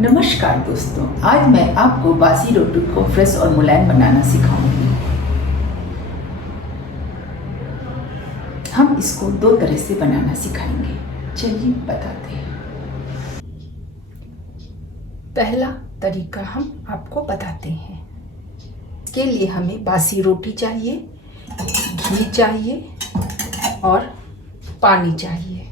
नमस्कार दोस्तों, आज मैं आपको बासी रोटी को फ्रेश और मुलायम बनाना सिखाऊंगी। हम इसको दो तरह से बनाना सिखाएंगे। चलिए बताते हैं। पहला तरीका हम आपको बताते हैं। इसके लिए हमें बासी रोटी चाहिए, घी चाहिए और पानी चाहिए।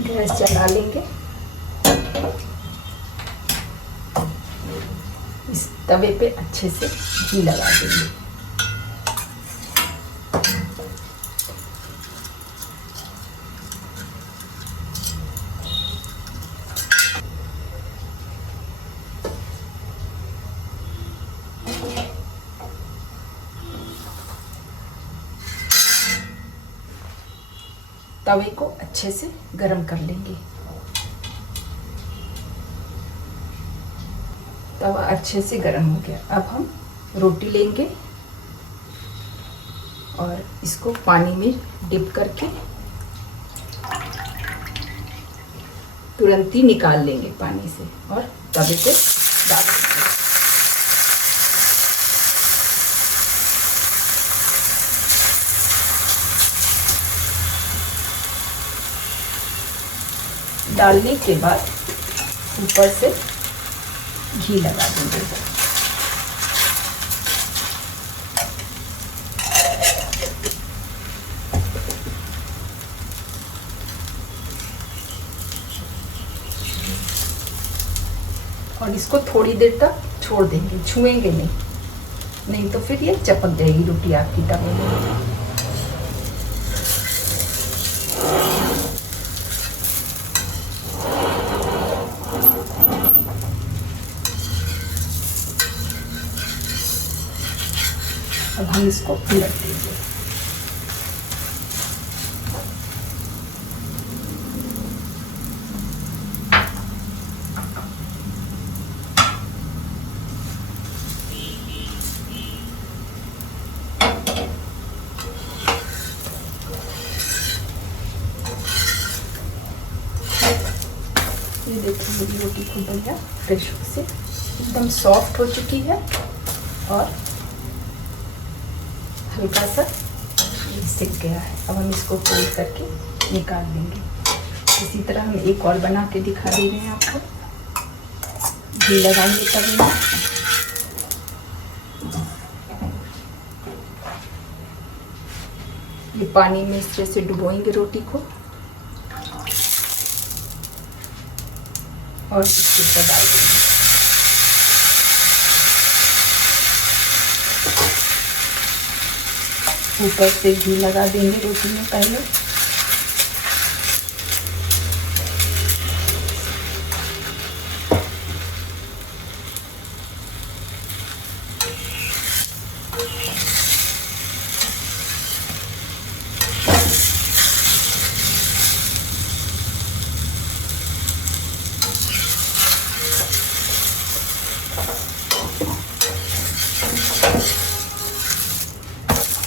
गैस जला लेंगे। इस तवे पे अच्छे से घी लगा देंगे। तवे को अच्छे से गरम कर लेंगे। तवा अच्छे से गरम हो गया। अब हम रोटी लेंगे और इसको पानी में डिप करके तुरंत ही निकाल लेंगे पानी से और तवे पे डाल देंगे। डालने के बाद ऊपर से घी लगा देंगे। और इसको थोड़ी देर तक छोड़ देंगे, छुएंगे नहीं तो फिर ये चिपक जाएगी रोटी आपकी तवे में। अब हम इसको उलट देंगे। ये देखिए मेरी रोटी खुल गई, फ्रेश से एकदम सॉफ्ट हो चुकी है और हल्का सा सिक गया है। अब हम इसको फोल्ड करके निकाल लेंगे। इसी तरह हम एक और बना के दिखा दे रहे हैं आपको। घी लगाएंगे तवे में। ये पानी में इस तरह से डुबोएंगे रोटी को और इसके ऊपर डाल देंगे। ऊपर से घी लगा देंगे रोटी में पहले।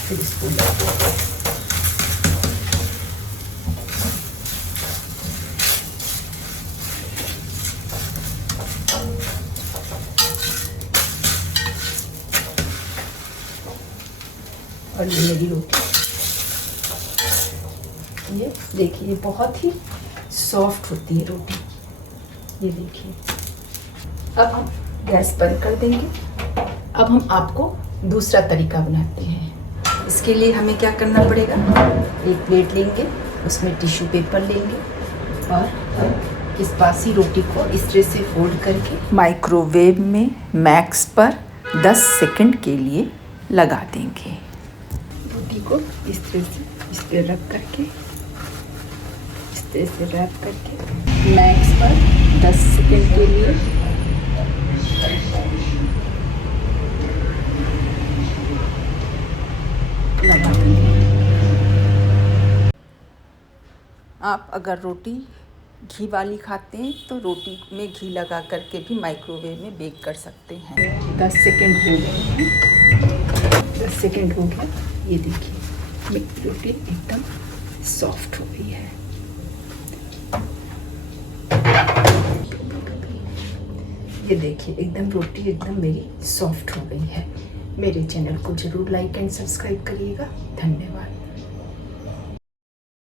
फिर इसको और ये मेरी रोटी, ये देखिए बहुत ही सॉफ्ट होती है रोटी। ये देखिए। अब हम गैस बंद कर देंगे। अब हम आपको दूसरा तरीका बनाते हैं। इसके लिए हमें क्या करना पड़ेगा, एक प्लेट लेंगे, उसमें टिश्यू पेपर लेंगे और इस बासी रोटी को इस तरह से फोल्ड करके माइक्रोवेव में मैक्स पर 10 सेकंड के लिए लगा देंगे। रोटी को इस तरह से इस पर रख करके, इस तरह से रैप करके मैक्स पर 10 सेकंड के लिए लगा देंगे। आप अगर रोटी घी वाली खाते हैं तो रोटी में घी लगा करके भी माइक्रोवेव में बेक कर सकते हैं। 10 सेकंड हो गए हैं। 10 सेकेंड हो गया। ये देखिए मेरी रोटी एकदम सॉफ्ट हो गई है। ये देखिए एकदम रोटी एकदम मेरी सॉफ्ट हो गई है। मेरे चैनल को ज़रूर लाइक एंड सब्सक्राइब करिएगा। धन्यवाद।